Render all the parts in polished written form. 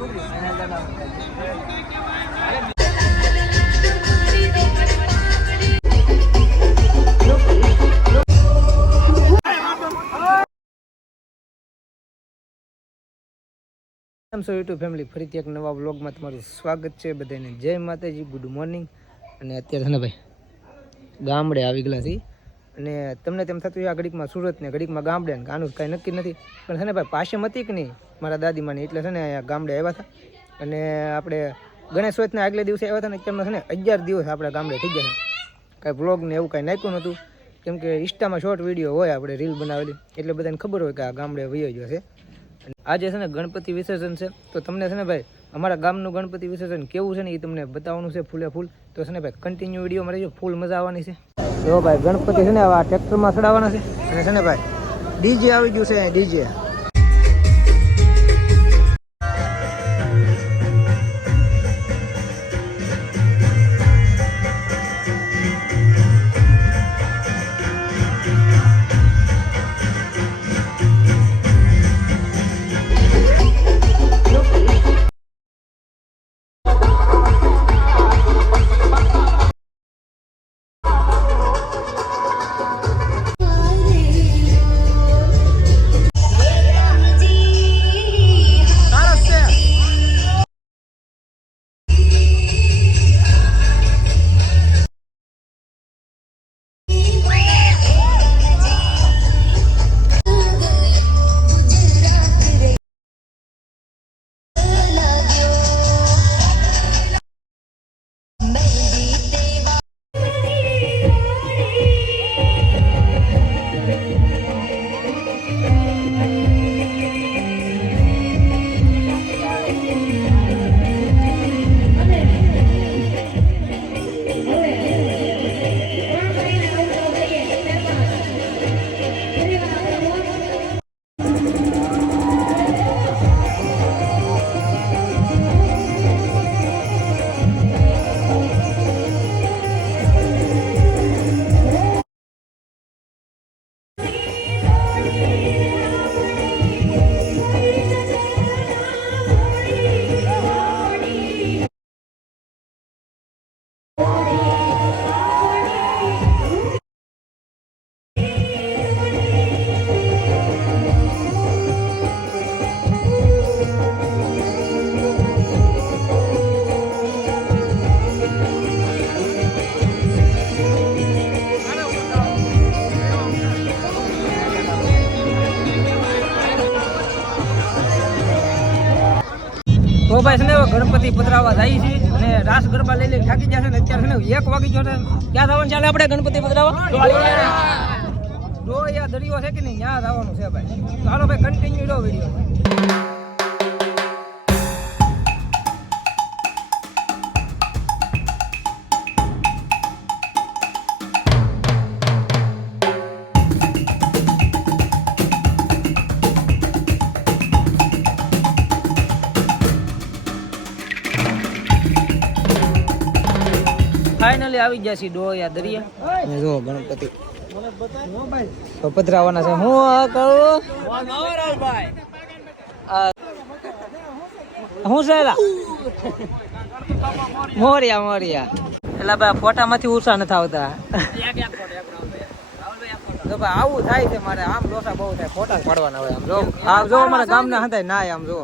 YouTube family ફરીથી એક નવા વ્લોગમાં તમારું સ્વાગત છે. બધાને જય માતાજી, ગુડ મોર્નિંગ. અને અત્યારે છે ને ભાઈ ગામડે આવી ગયેલા છીએ અને તમને તેમ થતું આ ઘડીકમાં સુરત ને ઘડીકમાં ગામડે ને આનું કાંઈ નક્કી નથી, પણ છે ને ભાઈ પાસેમ હતી કે નહીં મારા દાદીમાની, એટલે છે ને અહીંયા ગામડે આવ્યા હતા. અને આપણે ગણેશ ચોથના આગલે દિવસે આવ્યા હતા ને અત્યારમાં છે ને 11 દિવસ આપણા ગામડે થઈ ગયા છે. કાંઈ વ્લોગ ને એવું કાંઈ નાખ્યું નહોતું, કેમ કે ઇન્સ્ટામાં શોર્ટ વિડીયો હોય આપણે રીલ બનાવેલી, એટલે બધાને ખબર હોય કે આ ગામડે વયો ગયો છે. આજે છે ને ગણપતિ વિસર્જન છે, તો તમને છે ને ભાઈ અમારા ગામનું ગણપતિ વિસર્જન કેવું છે ને એ તમને બતાવવાનું છે ફૂલે ફૂલ. તો છે ને ભાઈ કન્ટિન્યુ વિડીયોમાં રહેજો, ફૂલ મજા આવવાની છે. જો ભાઈ ગણપતિ છે ને આ ટ્રેક્ટરમાં ચડાવવાના છે અને છે ને ભાઈ ડીજે આવી ગયું છે, ડીજે. તો ભાઈ છે ને ગણપતિ પધરાવા જાય છે અને રાસ ગરબા લઈ લઈને થાકી જશે ને અત્યારે છે ને 1 વાગી ગયો છે. ક્યાં જવાનું ચાલે આપણે ગણપતિ પધરાવા? ડોળિયા દરિયો છે કે નહીં, ત્યાં જવાનું છે ભાઈ. ચાલો ભાઈ કન્ટિન્યુ લો વિડીયો. ફાઇનલી આવી ગયા છે ડોળિયા દરિયા. જો ગણપતિ પધરાવાના છે. હું કરું શું છે મોરિયા મોરિયા એટલે ભાઈ ફોટામાંથી ઉષા નથી આવતા. તો ભાઈ આવું થાય છે મારે, આમ ડોસા બહુ થાય, ફોટા પાડવાના હોય. આમ જો અમારા ગામના હતા ના આમ જો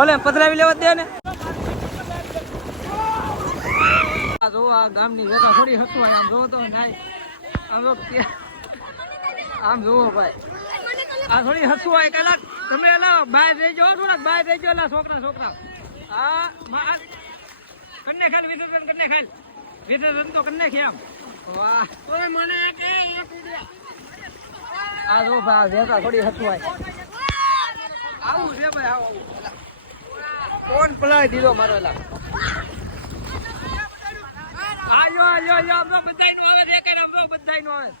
ઓલે પધરાવી લેવા દે ને. જો આ ગામની વેતા થોડી હસવાય, આમ જોવો તો નાય આમ જોવો ભાઈ, આ થોડી હસવાય. કલાક તમે એલા બહાર રહેજો, થોડાક બહાર રહેજો એલા છોકરા. હા કન્ને ખાલ વિસર્જન, કન્ને ખાલ વિસર્જન તો કન્ને ખેમ. વાહ ઓય મને કે આ જો ભાઈ વેતા થોડી હસવાય. આવું છે ભાઈ, આવું કોણ પલાય દીધો મારો એલા. આયો આયો આયો, આમ બધાય નો આવે, દેખાય આમ બધાય નો આવે.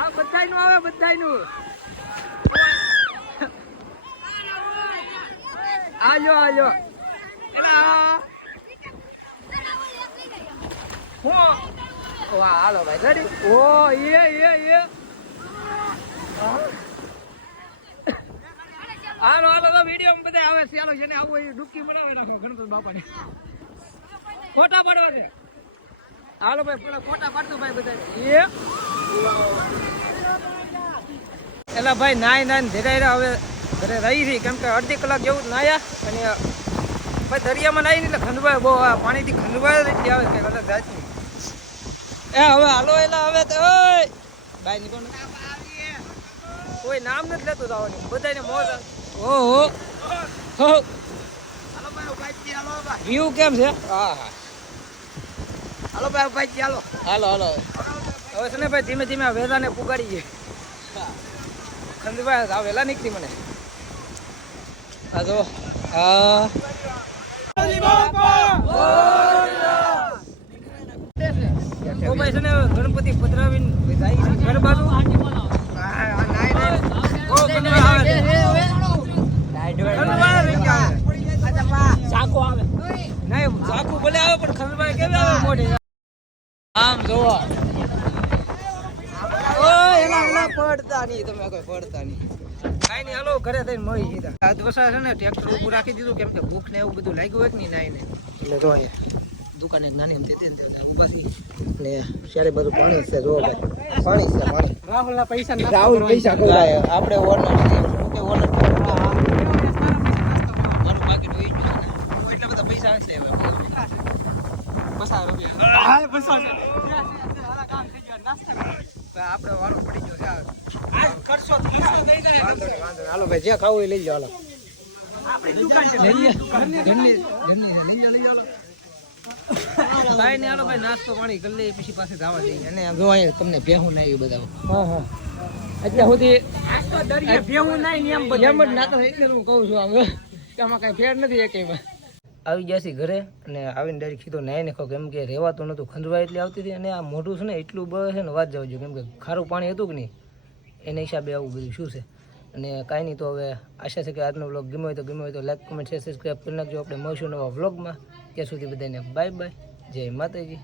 આ બધાયનું આવે બધાયનું. આજો આજો એલા હો વાહ હાલો ભાઈ રેડી ઓ એ હાલો હાલો તો વિડીયો માં બધા આવે છે ચાલો જેને આવું હોય ડૂબકી બનાવી નાખો ગણપતિ બાપાની ફોટા પાડવા છે હાલો ભાઈ પેલા ફોટા પાડતો ભાઈ બધા એલા ભાઈ નાય ધીરે હવે ઘરે રહી હતી કેમ કે અડધી કલાક જેવું નાયા અને ભાઈ દરિયામાં નાઈ એટલે ખંડવાય બહુ પાણીથી ખંડવાય એટલે આવે કંઈક અલગ જાતની એ હવે હાલો એલા હવે તો ઓય ભાઈ નીકળો કોઈ નામ નથી લેતું જવાની બધાને મોજ ઓહો હો વ્યૂ કેમ છે હા હા હાલો ભાઈ હાલો હાલો હાલો હવે છે ને ભાઈ ધીમે ધીમે વેદાને પુગાડીએ ખંડવાય આવેલા નીકળી મને આ જો હા ઓ ભાઈ છે ને ગણપતિ પધરાવીને જાય છે ઘર બાજુ ચાકુ ભલે આવે પણ ખંડભાઈ કેવી આવે મોઢે આમ જોવા એલા પડતા નહીં તમે કોઈ પડતા નહીં કાઈ નહીં હાલો ઘરે થઈને મળી સીધા આ દોસા છે ને ટ્રેક્ટર ઉપર રાખી દીધું કેમ કે ભૂખ ને એવું બધું લાગ્યું હોય કે નહીં નાઈને એટલે જો અહીંયા દુકાને એક નાની એમથી હતી ને ઉપાસી ને ત્યારે બધું પાણી છે જો ભાઈ પાણી છે પાણી રાહુલ પૈસા ખવડાવે આપણે ઓનર કે ઓનર મારું પાકીટ હોય ગયું ને એટલા બધા પૈસા હશે હવે પસાર રૂપિયા હા પસાર આપણે વાળો પડી ગયો છે આજ ખર્ચો થઈ જાય હાલો ભાઈ જે ખાવું એ લઈ જાઓ હાલો આપણી દુકાન છે લઈ જાઓ ભાઈ ને હાલો ભાઈ નાસ્તો પાણી કરી લઈએ પછી પાસે જવા દઈએ અને જો અહીંયા તમને ભેહું ના આવ્યું બધા હા હા એટલે સુધી નાસ્તો દરિયા ભેહું નાઈ ને એમ બધા એમ જ નાતો એટલે હું કહું છું આમ કે આમાં કઈ ફેર નથી એકેમાં આવી ગયા છે ઘરે અને આવીને ડાયરેક્ટ સીધો નાઈ નાખો કેમ કે રહેવાતું નહોતું ખંજવાય એટલે આવતી હતી અને આ મોઢું છે ને એટલું બસ છે ને વાત જવું જોઈએ કેમ કે ખારું પાણી હતું કે નહીં એના હિસાબે આવું બધું શું છે અને કાંઈ નહીં તો હવે આશા છે કે આજનો વ્લોગ ગમ્યો હોય તો લાઈક કમેન્ટ શેર સબસ્ક્રાઈબ કરી નાખજો આપણે મળશું નવા વ્લોગમાં ત્યાં સુધી બધાને બાય બાય જય માતાજી